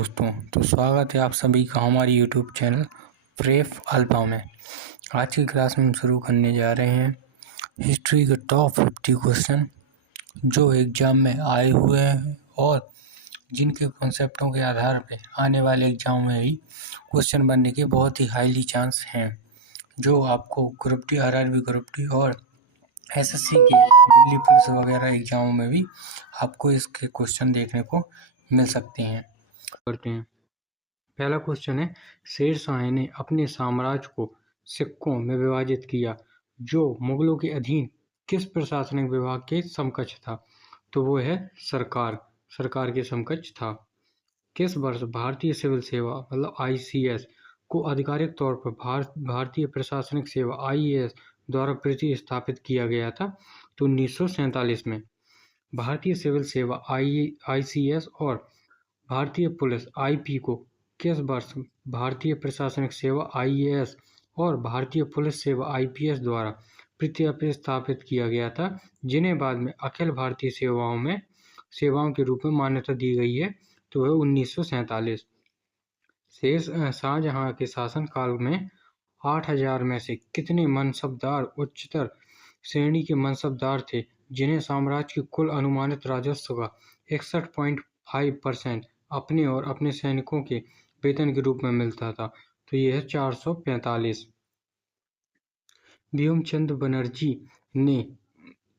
दोस्तों, तो स्वागत है आप सभी का हमारी यूट्यूब चैनल प्रेफ अल्फा में। आज की क्लास में हम शुरू करने जा रहे हैं हिस्ट्री के टॉप 50 क्वेश्चन जो एग्ज़ाम में आए हुए हैं और जिनके कॉन्सेप्टों के आधार पर आने वाले एग्ज़ाम में ही क्वेश्चन बनने के बहुत ही हाईली चांस हैं, जो आपको group D, RRB group D और एसएससी के दिल्ली पुलिस वगैरह एग्जामों में भी आपको इसके क्वेश्चन देखने को मिल सकते हैं। पहला क्वेश्चन है, शेरशाह ने अपने साम्राज्य को सिक्कों में विभाजित किया जो मुगलों के अधीन किस प्रशासनिक विभाग के समकक्ष था? तो वो है सरकार के समकक्ष था। किस वर्ष भारतीय सिविल सेवा मतलब आईसीएस को आधिकारिक तौर पर भारतीय प्रशासनिक सेवा आईएएस द्वारा प्रतिस्थापित किया गया था? तो 1947 में। भारतीय सिविल सेवा आईसीएस और भारतीय पुलिस आईपी को किस वर्ष भारतीय प्रशासनिक सेवा आईएएस और भारतीय पुलिस सेवा आईपीएस द्वारा प्रतिस्थापित किया गया था, जिन्हें बाद में अखिल भारतीय सेवाओं के रूप में मान्यता दी गई है? तो वह 1947। शाहजहां के शासनकाल में 8000 में से कितने मनसबदार उच्चतर श्रेणी के मनसबदार थे जिन्हें साम्राज्य के कुल अनुमानित राजस्व का 61.5% अपने और अपने सैनिकों के वेतन के रूप में मिलता था? तो यह है 445। बियोमचंद्र बनर्जी ने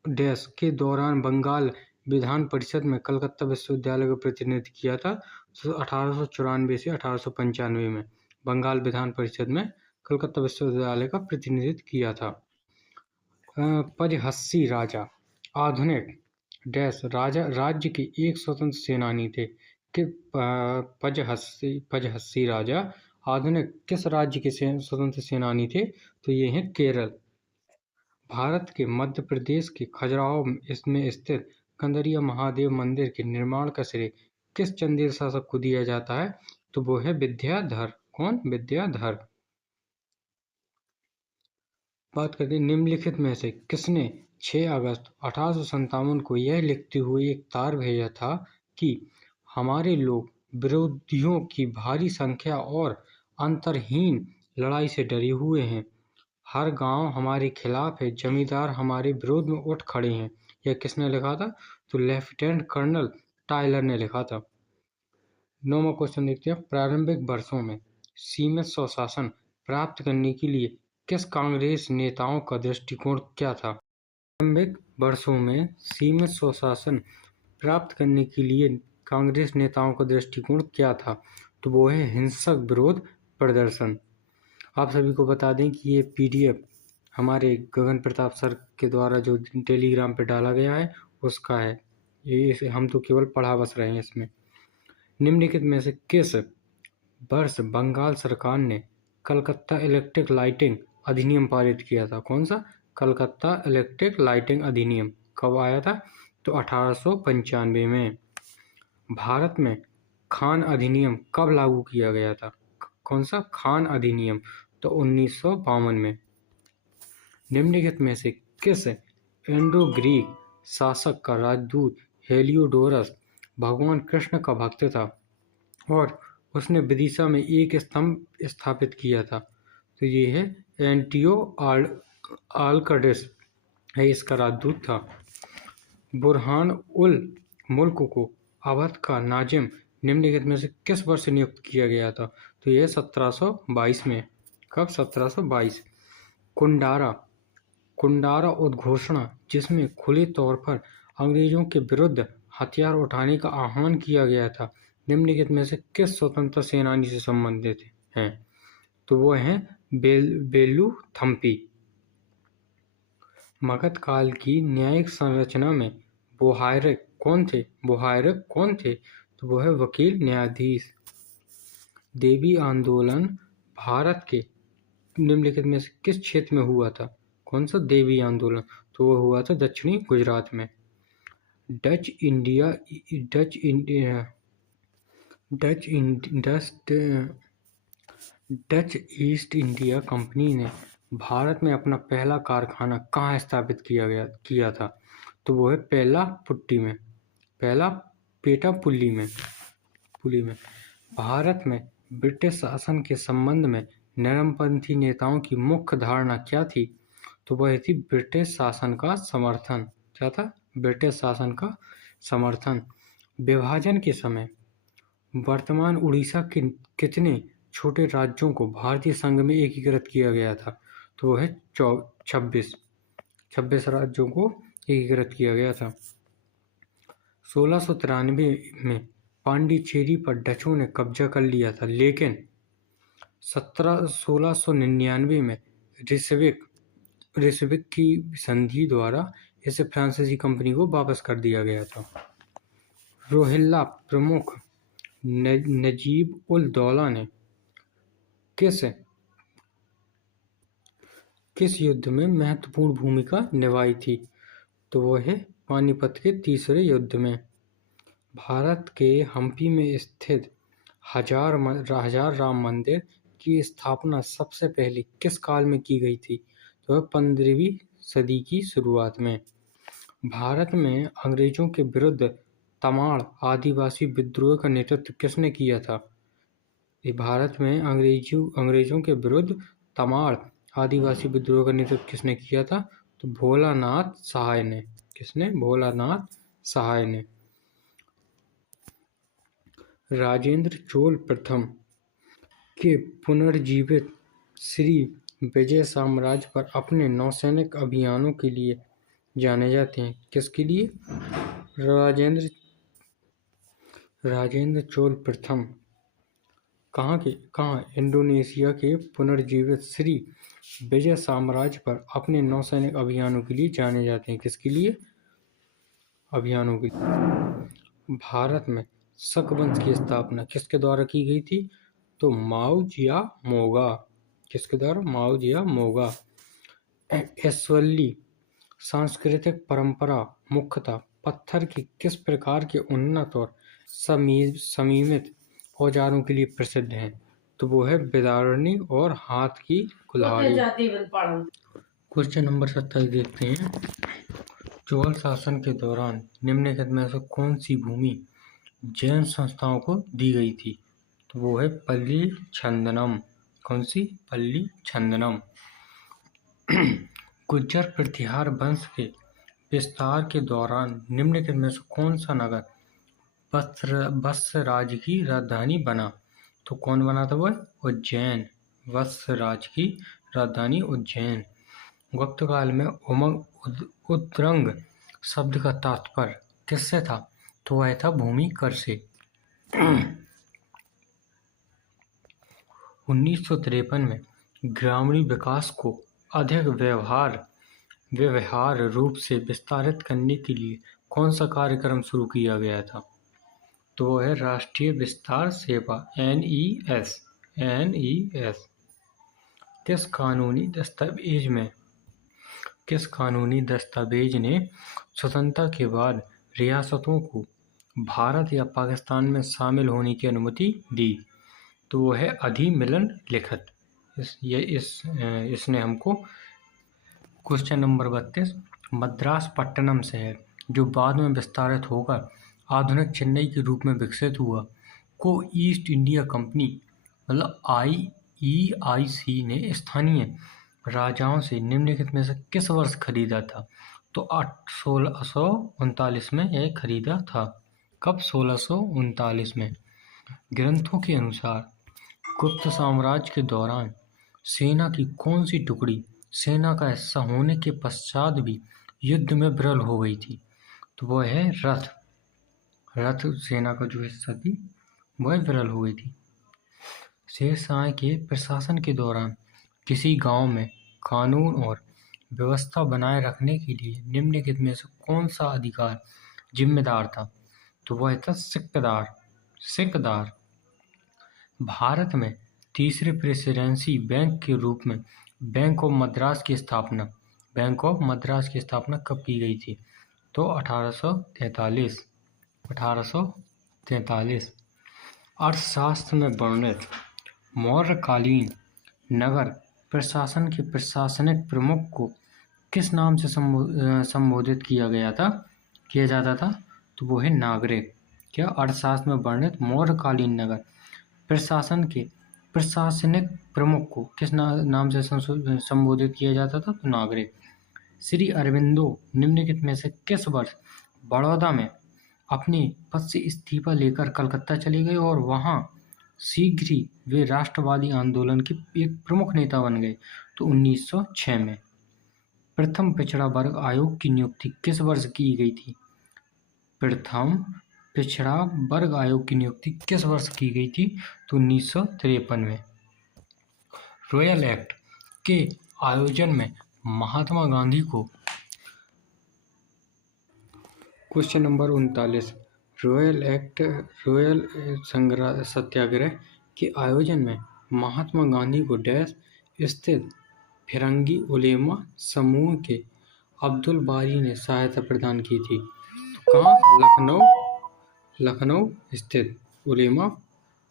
डैश के दौरान बंगाल विधान परिषद में कलकत्ता विश्वविद्यालय का प्रतिनिधित्व किया था? तो 1894 से 1895 में बंगाल विधान परिषद में कलकत्ता विश्वविद्यालय का प्रतिनिधित्व किया था। पजहस्सी राजा आधुनिक डैश राज्य के एक स्वतंत्र सेनानी थे कि पजहस्सी राजा आधुनिक किस राज्य के स्वतंत्र सेनानी थे? तो ये हैं केरल। भारत के मध्य प्रदेश के खजुराहो में स्थित कंदरिया महादेव मंदिर के निर्माण का श्रेय किस चंदेल शासक को दिया जाता है? तो वो है विद्याधर। कौन? विद्याधर। बात करते हैं निम्नलिखित में से किसने 6 अगस्त 1857 को यह लिखते हुए एक तार भेजा था कि हमारे लोग विरोधियों की भारी संख्या और अंतरहीन लड़ाई से डरे हुए हैं, हर गांव हमारे खिलाफ है, जमींदार हमारे विरोध में उठ खड़े हैं? यह किसने लिखा था? तो लेफ्टिनेंट कर्नल टायलर ने लिखा था। 9वां क्वेश्चन देखते हैं, प्रारंभिक वर्षों में सीमित स्वशासन प्राप्त करने के लिए किस कांग्रेस नेताओं का दृष्टिकोण क्या था? प्रारंभिक वर्षों में सीमित स्वशासन प्राप्त करने के लिए कांग्रेस नेताओं का दृष्टिकोण क्या था? तो वो है हिंसक विरोध प्रदर्शन। आप सभी को बता दें कि ये पीडीएफ हमारे गगन प्रताप सर के द्वारा जो टेलीग्राम पे डाला गया है उसका है, ये हम तो केवल पढ़ा बस रहे हैं इसमें। निम्नलिखित में से किस वर्ष बंगाल सरकार ने कलकत्ता इलेक्ट्रिक लाइटिंग अधिनियम पारित किया था? कौन सा? कलकत्ता इलेक्ट्रिक लाइटिंग अधिनियम कब आया था? तो 1895 में। भारत में खान अधिनियम कब लागू किया गया था? कौन सा? खान अधिनियम। तो 1952 में। निम्नलिखित में से किस इंडो ग्रीक शासक का राजदूत हेलियोडोरस भगवान कृष्ण का भक्त था और उसने विदिशा में एक स्तंभ स्थापित किया था? तो ये है एंटियो आल्कडिस है, इसका राजदूत था। बुरहान उल मुल्क को अवध का नाजिम निम्नलिखित में से किस वर्ष नियुक्त किया गया था? तो यह 1722 में। कब? 1722। कुंडारा उद्घोषणा, जिसमें खुले तौर पर अंग्रेजों के विरुद्ध हथियार उठाने का आह्वान किया गया था, निम्नलिखित में से किस स्वतंत्र सेनानी से संबंधित हैं? तो वो हैं बेलूथम्पी। मगध काल की न्यायिक संरचना में बोहायरक कौन थे? तो वो है वकील न्यायाधीश। देवी आंदोलन भारत के निम्नलिखित में से किस क्षेत्र में हुआ था? कौन सा देवी आंदोलन? तो वो हुआ था दक्षिणी गुजरात में। डच ईस्ट इंडिया कंपनी ने भारत में अपना पहला कारखाना कहाँ स्थापित किया था? तो वो है पेटापुल्ली में। भारत में ब्रिटिश शासन के संबंध में नरमपंथी नेताओं की मुख्य धारणा क्या थी? तो वह थी ब्रिटिश शासन का समर्थन। क्या था? ब्रिटिश शासन का समर्थन। विभाजन के समय वर्तमान उड़ीसा के कितने छोटे राज्यों को भारतीय संघ में एकीकृत किया गया था? तो वह है 26 राज्यों को एकीकृत किया गया था। 1693 में पांडिचेरी पर डचों ने कब्जा कर लिया था, लेकिन 1699 में रिसविक की संधि द्वारा इसे फ्रांसीसी कंपनी को वापस कर दिया गया था। रोहिल्ला प्रमुख नजीब उल दौला ने किस युद्ध में महत्वपूर्ण भूमिका निभाई थी? तो वो है पानीपत के तीसरे युद्ध में। भारत के हम्पी में स्थित हजार राम मंदिर की स्थापना सबसे पहले किस काल में की गई थी? तो वह 15वीं सदी की शुरुआत में। भारत में अंग्रेजों के विरुद्ध तमाड़ आदिवासी विद्रोह का नेतृत्व किसने किया था? भारत में अंग्रेजों के विरुद्ध तमाड़ आदिवासी विद्रोह का नेतृत्व किसने किया था? तो भोलानाथ सहाय ने। किसने? भोलानाथ सहाय ने। राजेंद्र चोल प्रथम के पुनर्जीवित श्री विजय साम्राज्य पर अपने नौसैनिक अभियानों के लिए जाने जाते हैं। किसके लिए? राजेंद्र चोल प्रथम कहाँ? इंडोनेशिया के पुनर्जीवित श्री विजय साम्राज्य पर अपने नौसैनिक अभियानों के लिए जाने जाते हैं। किसके लिए? अभियानों के लिए। भारत में शक वंश की स्थापना किसके द्वारा की गई थी? तो माओ जिया मोगा। किसके द्वारा? माओ जिया मोगा। ऐश्वर्ली सांस्कृतिक परंपरा मुख्यतः पत्थर के किस प्रकार के उन्नत और समीमित औजारों के लिए प्रसिद्ध है? तो वो है बिदारनी और हाथ की कुल्हाड़ी। क्वेश्चन नंबर 27 देखते हैं। चोल शासन के दौरान निम्नलिखित में से कौन सी भूमि जैन संस्थाओं को दी गई थी? तो वो है पल्ली छंदनम। कौन सी? पल्ली छंदनम। गुज्जर प्रतिहार वंश के विस्तार के दौरान निम्नलिखित में से कौन सा नगर वत्स राज्य की राजधानी बना? तो कौन बना था? वह उज्जैन। वत्स राज्य की राजधानी उज्जैन। गुप्त काल में उद्रंग शब्द का तात्पर्य किससे था? तो वह था भूमि कर से। 1953 में ग्रामीण विकास को अधिक व्यवहार रूप से विस्तारित करने के लिए कौन सा कार्यक्रम शुरू किया गया था? तो वो है राष्ट्रीय विस्तार सेवा NES। किस कानूनी दस्तावेज ने स्वतंत्रता के बाद रियासतों को भारत या पाकिस्तान में शामिल होने की अनुमति दी? तो वो है अधिमिलन लिखित। इसने हमको। क्वेश्चन नंबर 32 मद्रास पट्टनम शहर जो बाद में विस्तारित होकर आधुनिक चेन्नई के रूप में विकसित हुआ को ईस्ट इंडिया कंपनी मतलब EIC ने स्थानीय राजाओं से निम्नलिखित में से किस वर्ष खरीदा था? तो 1639 में यह खरीदा था। कब? 1639 में। ग्रंथों के अनुसार गुप्त साम्राज्य के दौरान सेना की कौन सी टुकड़ी सेना का हिस्सा होने के पश्चात भी युद्ध में विरल हो गई थी? तो वह है रथ सेना का जो हिस्सा थी वह विरल हो गई थी। शेरशाह के प्रशासन के दौरान किसी गांव में कानून और व्यवस्था बनाए रखने के लिए निम्नलिखित में से कौन सा अधिकार जिम्मेदार था? तो वह था सिकदार। भारत में तीसरे प्रेसिडेंसी बैंक के रूप में बैंक ऑफ मद्रास की स्थापना कब की गई थी? तो 1843। अर्थशास्त्र में वर्णित मौर्यकालीन नगर प्रशासन के प्रशासनिक प्रमुख को किस नाम से संबोधित किया जाता था? तो वो है नागरिक। क्या? अर्थशास्त्र में वर्णित मौर्यकालीन नगर प्रशासन के प्रशासनिक प्रमुख को किस नाम से संबोधित किया जाता था? तो नागरिक। श्री अरबिंदो निम्नलिखित में से किस वर्ष बड़ौदा में अपने पद से इस्तीफा लेकर कलकत्ता चले गए और वहां शीघ्र ही वे राष्ट्रवादी आंदोलन के एक प्रमुख नेता बन गए? तो 1906 में। प्रथम पिछड़ा वर्ग आयोग की नियुक्ति किस वर्ष की गई थी? प्रथम पिछड़ा वर्ग आयोग की नियुक्ति किस वर्ष की गई थी? तो 1953 में। रॉयल एक्ट के आयोजन में महात्मा गांधी को क्वेश्चन नंबर 39 रॉयल सत्याग्रह के आयोजन में महात्मा गांधी को डैश स्थित फिरंगी उलेमा समूह के अब्दुल बारी ने सहायता प्रदान की थी? तो कहाँ? लखनऊ स्थित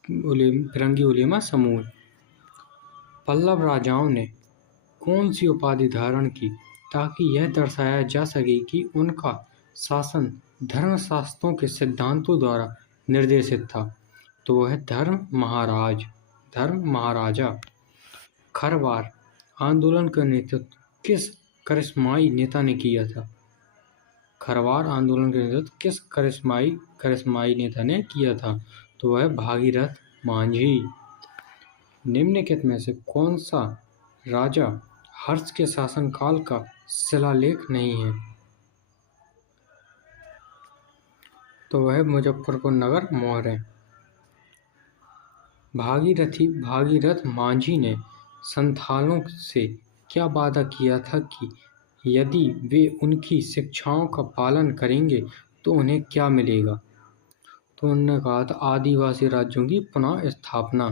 फिरंगी उलेमा समूह। पल्लव राजाओं ने कौन सी उपाधि धारण की ताकि यह दर्शाया जा सके कि उनका शासन धर्मशास्त्रों के सिद्धांतों द्वारा निर्देशित था? तो वह धर्म महाराजा। खरवार आंदोलन का नेतृत्व किस करिश्माई नेता ने किया था? खरवार आंदोलन का नेतृत्व किस करिश्माई नेता ने किया था? तो वह भागीरथ मांझी। निम्नलिखित में से कौन सा राजा हर्ष के शासनकाल का शिलालेख नहीं है? तो वह मुजफ्फरपुर नगर मोहर है। भागीरथ मांझी ने संथालों से क्या वादा किया था कि यदि वे उनकी शिक्षाओं का पालन करेंगे तो उन्हें क्या मिलेगा? तो उन्होंने कहा था आदिवासी राज्यों की पुनः स्थापना।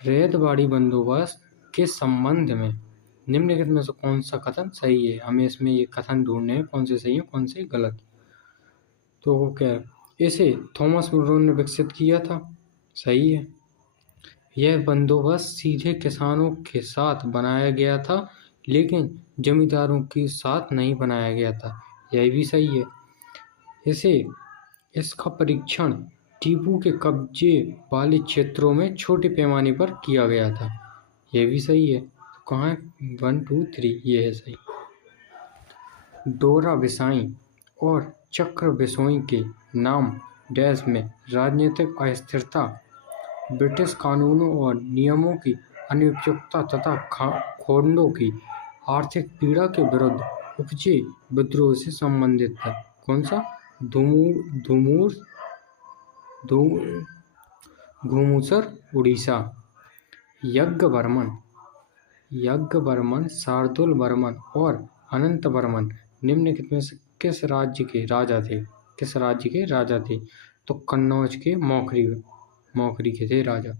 रैयतवाड़ी बंदोबस्त के संबंध में निम्नलिखित में से कौन सा कथन सही है? हमें इसमें ये कथन ढूंढने हैं कौन से सही है कौन से गलत। तो वो क्या है? इसे थॉमस मुनरो ने विकसित किया था, सही है। यह बंदोबस्त सीधे किसानों के साथ बनाया गया था लेकिन जमींदारों के साथ नहीं बनाया गया था, यह भी सही है। इसका परीक्षण टीपू के कब्जे वाले क्षेत्रों में छोटे पैमाने पर किया गया था, यह भी सही है। तो कहाँ है? 1 2 3 ये है सही। डोरा बिसाई और चक्र बिसोई के नाम डैश में राजनीतिक अस्थिरता, ब्रिटिश कानूनों और नियमों की अनुपयुक्तता तथा खोंडों की आर्थिक पीड़ा के विरुद्ध उपजे विद्रोह से संबंधित था। कौन सा? घुमुसर उड़ीसा। यज्ञवर्मन, शार्दुल वर्मन और अनंत वर्मन निम्नलिखित में से किस राज्य के राजा थे? तो कन्नौज के मौखरी के थे राजा।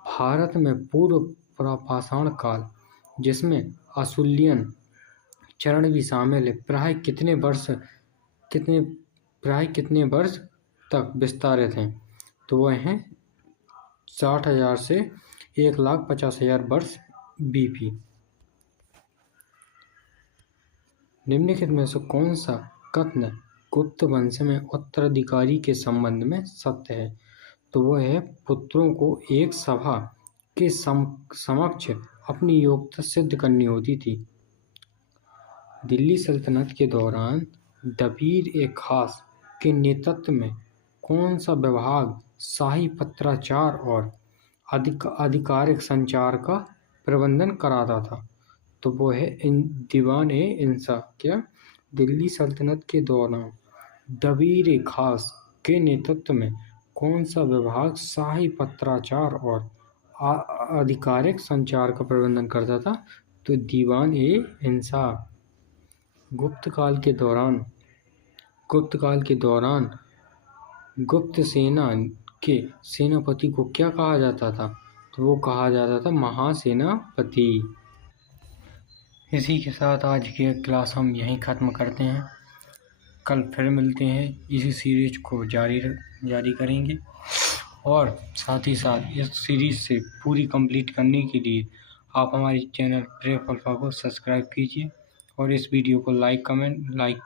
भारत में पूर्व पाषाण काल जिसमें अशुलियन चरण भी शामिल है प्राय कितने वर्ष तक विस्तारित हैं? तो वह हैं 60,000 से 1,50,000 वर्ष बीपी। निम्नलिखित में से कौन सा कथन गुप्त वंश में उत्तराधिकारी के संबंध में सत्य है? तो वह है पुत्रों को एक सभा के समक्ष अपनी योग्यता सिद्ध करनी होती थी। दिल्ली सल्तनत के दौरान दबीर-ए-खास के नेतृत्व में कौन सा विभाग शाही पत्राचार और आधिकारिक संचार का प्रबंधन कराता था? तो वो है दीवान-ए-इंसा। क्या? दिल्ली सल्तनत के दौरान दबीर-ए-खास के नेतृत्व में कौन सा विभाग शाही पत्राचार और आधिकारिक संचार का प्रबंधन करता था? तो दीवान-ए-इंसा। गुप्त काल के दौरान गुप्त सेना के सेनापति को क्या कहा जाता था? तो वो कहा जाता था महासेनापति। इसी के साथ आज की क्लास हम यहीं ख़त्म करते हैं। कल फिर मिलते हैं, इसी सीरीज को जारी करेंगे और साथ ही साथ इस सीरीज से पूरी कंप्लीट करने के लिए आप हमारे चैनल प्रेप अल्फा को सब्सक्राइब कीजिए और इस वीडियो को लाइक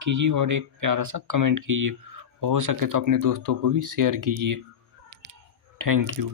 कीजिए और एक प्यारा सा कमेंट कीजिए हो सके तो अपने दोस्तों को भी शेयर कीजिए। Thank you.